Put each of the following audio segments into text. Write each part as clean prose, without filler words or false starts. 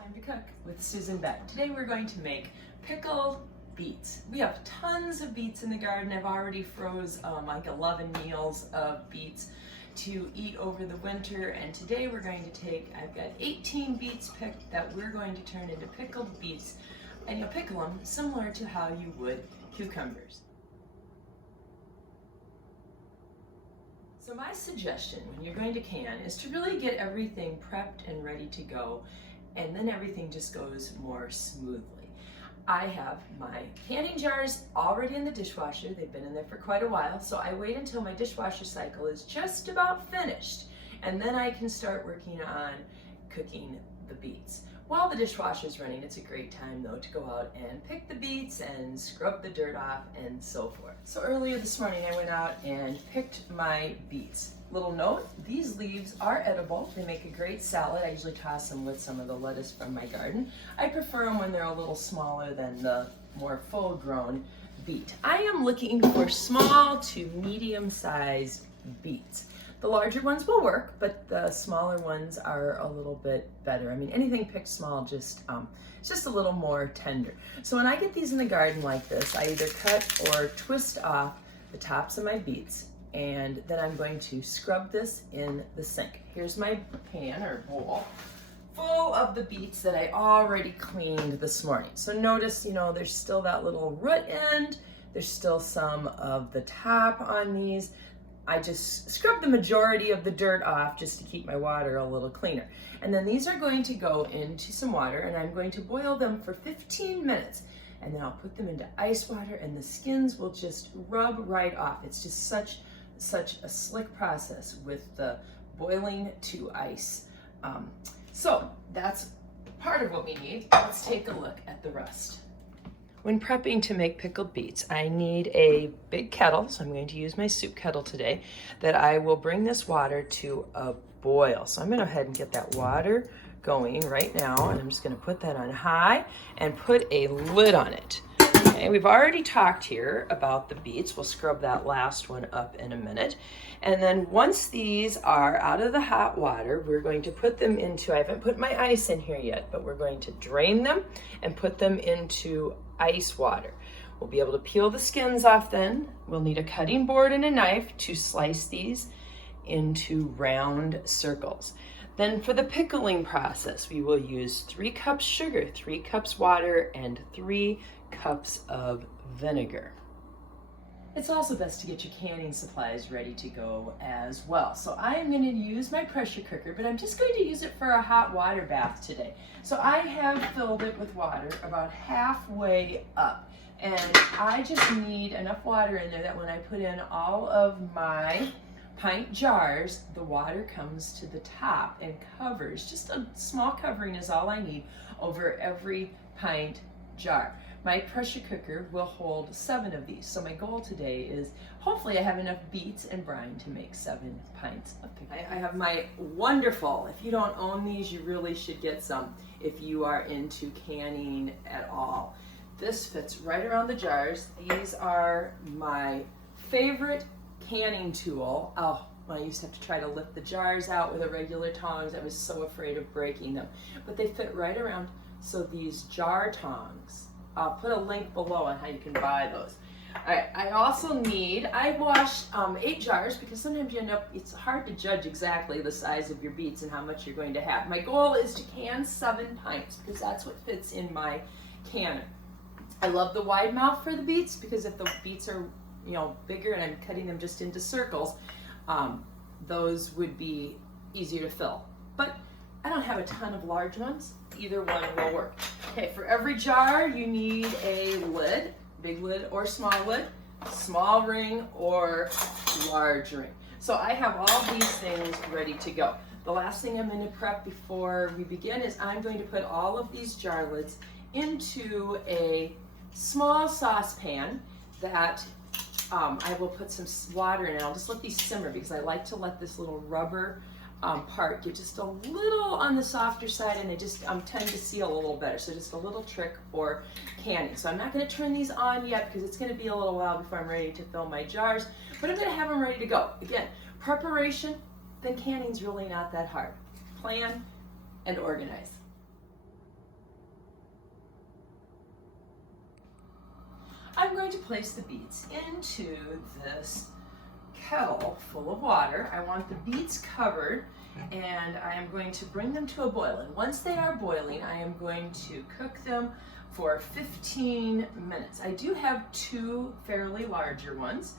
Time to cook with Susan Beck. Today we're going to make pickled beets. We have tons of beets in the garden. I've already froze like 11 meals of beets to eat over the winter, and today we're going to take, I've got 18 beets picked that we're going to turn into pickled beets, and you'll pickle them similar to how you would cucumbers. So my suggestion when you're going to can is to really get everything prepped and ready to go, and then everything just goes more smoothly. I have my canning jars already in the dishwasher. They've been in there for quite a while, so I wait until my dishwasher cycle is just about finished, and then I can start working on cooking the beets. While the dishwasher is running, it's a great time though to go out and pick the beets and scrub the dirt off and so forth. So earlier this morning I went out and picked my beets. Little note, these leaves are edible. They make a great salad. I usually toss them with some of the lettuce from my garden. I prefer them when they're a little smaller than the more full-grown beet. I am looking for small to medium-sized beets. The larger ones will work, but the smaller ones are a little bit better. I mean, anything picked small, just it's just a little more tender. So when I get these in the garden like this, I either cut or twist off the tops of my beets, and then I'm going to scrub this in the sink. Here's my pan or bowl full of the beets that I already cleaned this morning. So notice, you know, there's still that little root end. There's still some of the top on these. I just scrubbed the majority of the dirt off just to keep my water a little cleaner. And then these are going to go into some water, and I'm going to boil them for 15 minutes. And then I'll put them into ice water, and the skins will just rub right off. It's just such a slick process with the boiling to ice. So that's part of what we need. Let's take a look at the rest. When prepping to make pickled beets, I need a big kettle, so I'm going to use my soup kettle today, that I will bring this water to a boil. So I'm going to go ahead and get that water going right now, and I'm just going to put that on high and put a lid on it. Okay, we've already talked here about the beets. We'll scrub that last one up in a minute. And then once these are out of the hot water, we're going to put them into, I haven't put my ice in here yet, but we're going to drain them and put them into ice water. We'll be able to peel the skins off then. We'll need a cutting board and a knife to slice these into round circles. Then for the pickling process, we will use 3 cups sugar, 3 cups water, and 3 cups of vinegar. It's also best to get your canning supplies ready to go as well. So I am going to use my pressure cooker, but I'm just going to use it for a hot water bath today. So I have filled it with water about halfway up, and I just need enough water in there that when I put in all of my pint jars, the water comes to the top and covers, just a small covering is all I need over every pint jar. My pressure cooker will hold 7 of these. So my goal today is hopefully I have enough beets and brine to make 7 pints of pickle. I have my wonderful, if you don't own these, you really should get some if you are into canning at all. This fits right around the jars. These are my favorite canning tool. Oh, I used to have to try to lift the jars out with a regular tongs. I was so afraid of breaking them. But they fit right around. So these jar tongs, I'll put a link below on how you can buy those. All right, I also need, I washed 8 jars because sometimes you end up, it's hard to judge exactly the size of your beets and how much you're going to have. My goal is to can 7 pints because that's what fits in my canner. I love the wide mouth for the beets because if the beets are, you know, bigger and I'm cutting them just into circles, those would be easier to fill. But I don't have a ton of large ones. Either one will work. Okay, for every jar you need a lid, big lid or small lid, small ring or large ring. So I have all these things ready to go. The last thing I'm going to prep before we begin is I'm going to put all of these jar lids into a small saucepan that I will put some water in, and I'll just let these simmer because I like to let this little rubber part get just a little on the softer side, and they just tend to seal a little better. So just a little trick for canning. So I'm not going to turn these on yet because it's going to be a little while before I'm ready to fill my jars, but I'm going to have them ready to go. Again, preparation, then canning's really not that hard. Plan and organize. I'm going to place the beets into this kettle full of water. I want the beets covered, and I am going to bring them to a boil. And once they are boiling, I am going to cook them for 15 minutes. I do have two fairly larger ones,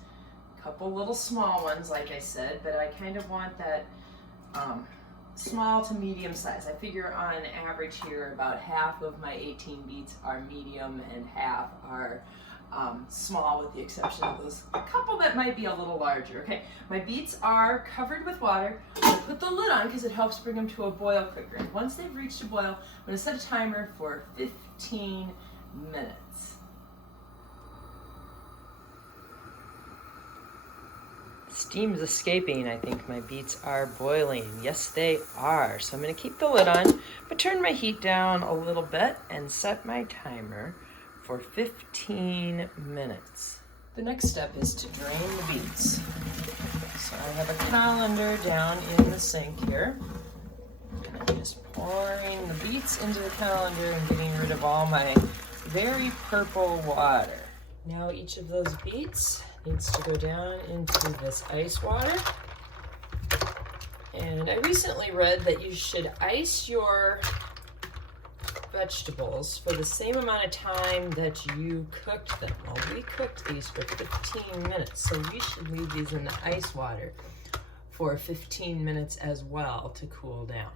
a couple little small ones, like I said, but I kind of want that small to medium size. I figure on average here about half of my 18 beets are medium and half are small, with the exception of those a couple that might be a little larger. Okay, my beets are covered with water. I'm gonna put the lid on because it helps bring them to a boil quicker. And once they've reached a boil, I'm gonna set a timer for 15 minutes. Steam's escaping. I think my beets are boiling. Yes, they are. So I'm going to keep the lid on, but turn my heat down a little bit and set my timer for 15 minutes. The next step is to drain the beets. So I have a colander down in the sink here. And I'm just pouring the beets into the colander and getting rid of all my very purple water. Now each of those beets needs to go down into this ice water. And I recently read that you should ice your vegetables for the same amount of time that you cooked them. Well, we cooked these for 15 minutes, so we should leave these in the ice water for 15 minutes as well to cool down.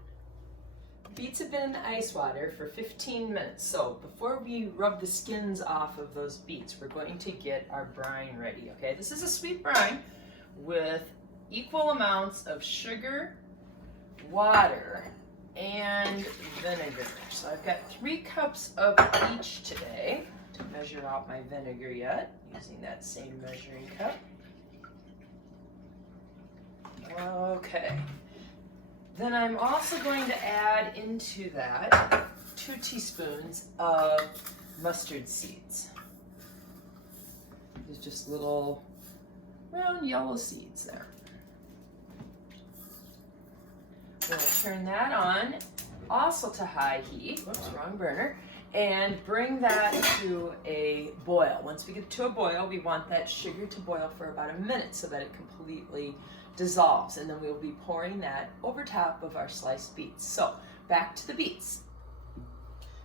Beets have been in the ice water for 15 minutes, so before we rub the skins off of those beets, we're going to get our brine ready, okay? This is a sweet brine with equal amounts of sugar, water, and vinegar. So I've got 3 cups of each today. To measure out my vinegar yet, using that same measuring cup. Okay. Then I'm also going to add into that 2 teaspoons of mustard seeds. There's just little round yellow seeds there. I'm going to turn that on, also to high heat, whoops, wrong burner, and bring that to a boil. Once we get to a boil, we want that sugar to boil for about a minute so that it completely dissolves, and then we'll be pouring that over top of our sliced beets. So back to the beets.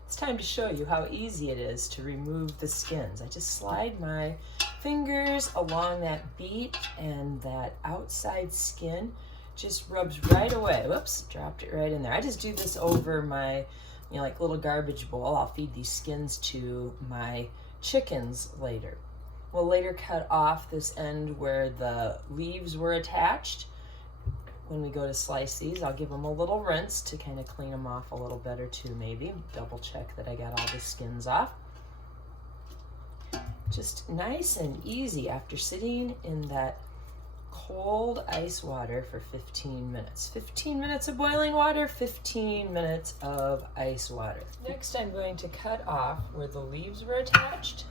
It's time to show you how easy it is to remove the skins. I just slide my fingers along that beet, and that outside skin just rubs right away. Whoops, dropped it right in there. I just do this over my, like little garbage bowl. I'll feed these skins to my chickens later. We'll later cut off this end where the leaves were attached. When we go to slice these, I'll give them a little rinse to kind of clean them off a little better too, maybe. Double check that I got all the skins off. Just nice and easy after sitting in that cold ice water for 15 minutes. 15 minutes of boiling water, 15 minutes of ice water. Next, I'm going to cut off where the leaves were attached,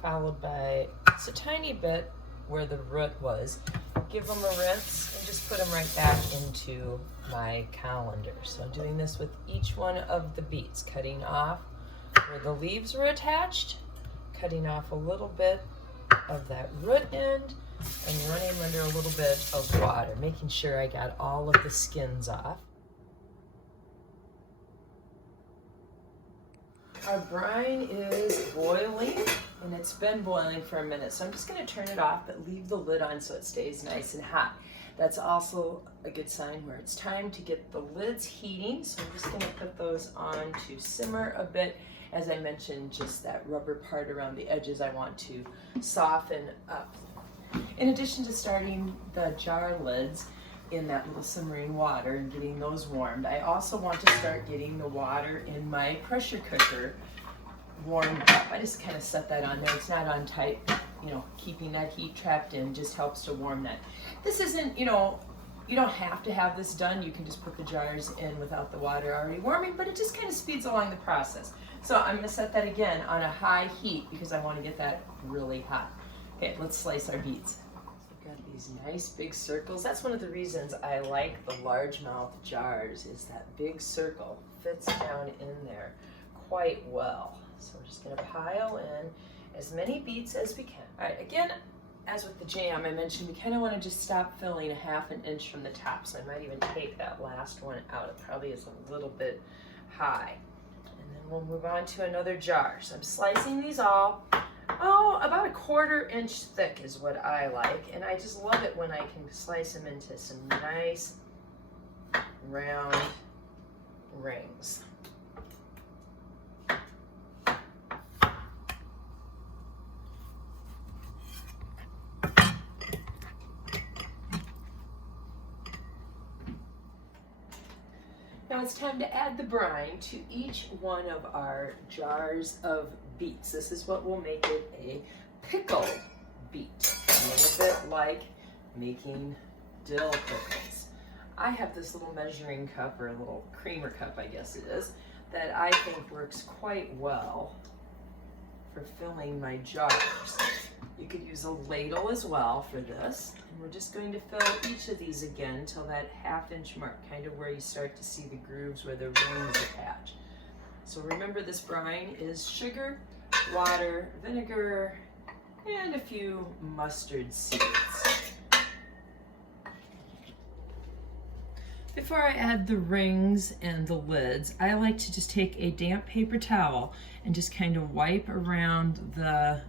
followed by just a tiny bit where the root was. Give them a rinse and just put them right back into my colander. So I'm doing this with each one of the beets, cutting off where the leaves were attached, cutting off a little bit of that root end, and running them under a little bit of water, making sure I got all of the skins off. Our brine is boiling, and it's been boiling for a minute, so I'm just going to turn it off but leave the lid on so it stays nice and hot. That's also a good sign where it's time to get the lids heating, so I'm just going to put those on to simmer a bit. As I mentioned, just that rubber part around the edges I want to soften up. In addition to starting the jar lids in that little simmering water and getting those warmed, I also want to start getting the water in my pressure cooker warmed up. I just kind of set that on there. It's not on tight, keeping that heat trapped in just helps to warm that. This isn't, you don't have to have this done. You can just put the jars in without the water already warming, but it just kind of speeds along the process. So I'm going to set that again on a high heat because I want to get that really hot. Okay, let's slice our beets. We've got these nice big circles. That's one of the reasons I like the largemouth jars, is that big circle fits down in there quite well. So we're just going to pile in, as many beets as we can. All right, again, as with the jam, I mentioned we kind of want to just stop filling a ½ an inch from the top, so I might even take that last one out. It probably is a little bit high. And then we'll move on to another jar. So I'm slicing these all, about a ½ inch thick is what I like, and I just love it when I can slice them into some nice round rings. Now it's time to add the brine to each one of our jars of beets. This is what will make it a pickled beet. A little bit like making dill pickles. I have this little measuring cup, or a little creamer cup I guess it is, that I think works quite well for filling my jars. You could use a ladle as well for this. And we're just going to fill each of these again till that ½ inch mark, kind of where you start to see the grooves where the rings attach. So remember, this brine is sugar, water, vinegar, and a few mustard seeds. Before I add the rings and the lids, I like to just take a damp paper towel and just kind of wipe around the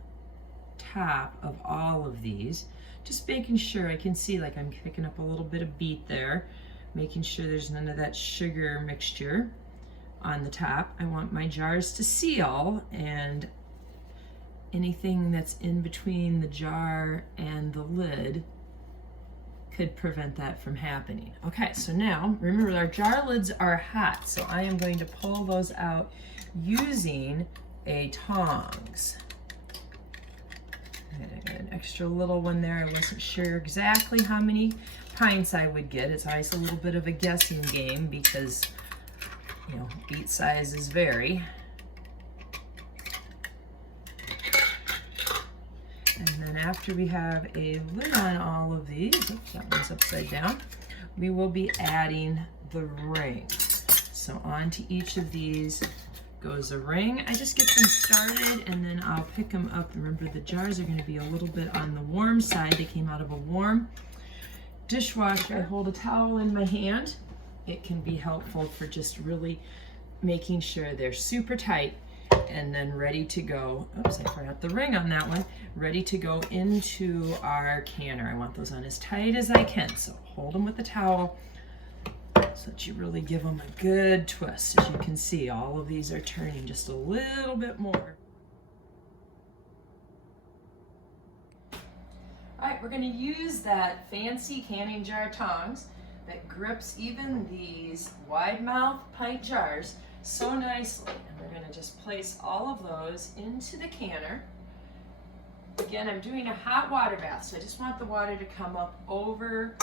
top of all of these, just making sure I can see, like, I'm picking up a little bit of beet there, making sure there's none of that sugar mixture on the top. I want my jars to seal, and anything that's in between the jar and the lid could prevent that from happening. Okay, so now remember, our jar lids are hot, so I am going to pull those out using a tongs. I got an extra little one there. I wasn't sure exactly how many pints I would get. It's always a little bit of a guessing game because, you know, beet sizes vary. And then after we have a lid on all of these, oops, that one's upside down, we will be adding the ring. So onto each of these goes a ring. I just get them started and then I'll pick them up. Remember, the jars are going to be a little bit on the warm side. They came out of a warm dishwasher. I hold a towel in my hand. It can be helpful for just really making sure they're super tight and then ready to go. Oops, I forgot the ring on that one. Ready to go into our canner. I want those on as tight as I can. So hold them with the towel so that you really give them a good twist. As you can see, all of these are turning just a little bit more. All right, we're going to use that fancy canning jar tongs that grips even these wide mouth pint jars so nicely. And we're going to just place all of those into the canner. Again, I'm doing a hot water bath, so I just want the water to come up over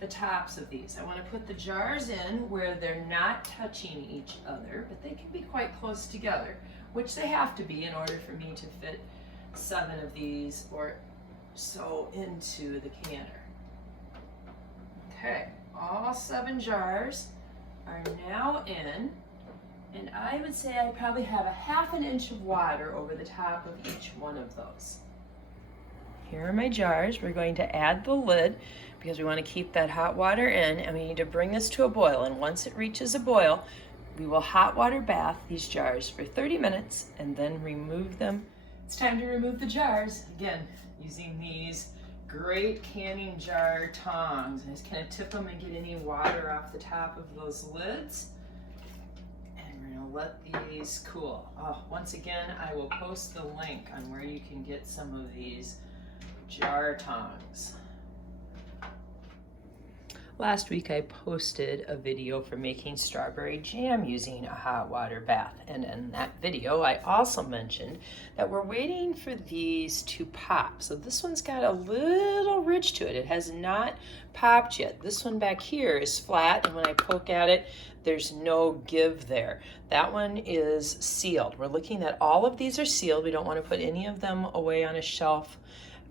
the tops of these. I want to put the jars in where they're not touching each other, but they can be quite close together, which they have to be in order for me to fit 7 of these or so into the canner. Okay, all 7 jars are now in, and I would say I probably have a ½ an inch of water over the top of each one of those. Here are my jars. We're going to add the lid because we want to keep that hot water in, and we need to bring this to a boil. And once it reaches a boil, we will hot water bath these jars for 30 minutes and then remove them. It's time to remove the jars. Again, using these great canning jar tongs. I just kind of tip them and get any water off the top of those lids. And we're gonna let these cool. Oh, once again, I will post the link on where you can get some of these jar tongs. Last week I posted a video for making strawberry jam using a hot water bath, and in that video I also mentioned that we're waiting for these to pop. So this one's got a little ridge to it. It has not popped yet. This one back here is flat, and when I poke at it, there's no give there. That one is sealed. We're looking at all of these are sealed. We don't want to put any of them away on a shelf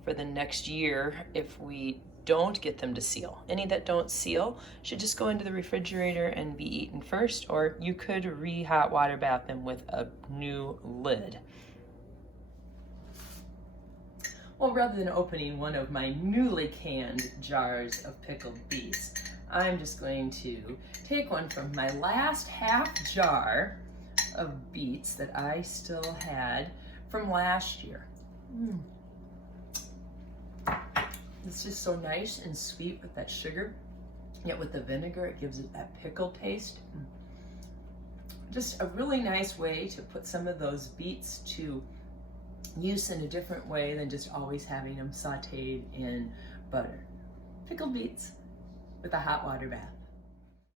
for the next year if we don't get them to seal. Any that don't seal should just go into the refrigerator and be eaten first, or you could re-hot water bath them with a new lid. Well, rather than opening one of my newly canned jars of pickled beets, I'm just going to take one from my last half jar of beets that I still had from last year. It's just so nice and sweet with that sugar, yet with the vinegar it gives it that pickle taste. Just a really nice way to put some of those beets to use in a different way than just always having them sauteed in butter. Pickled beets with a hot water bath.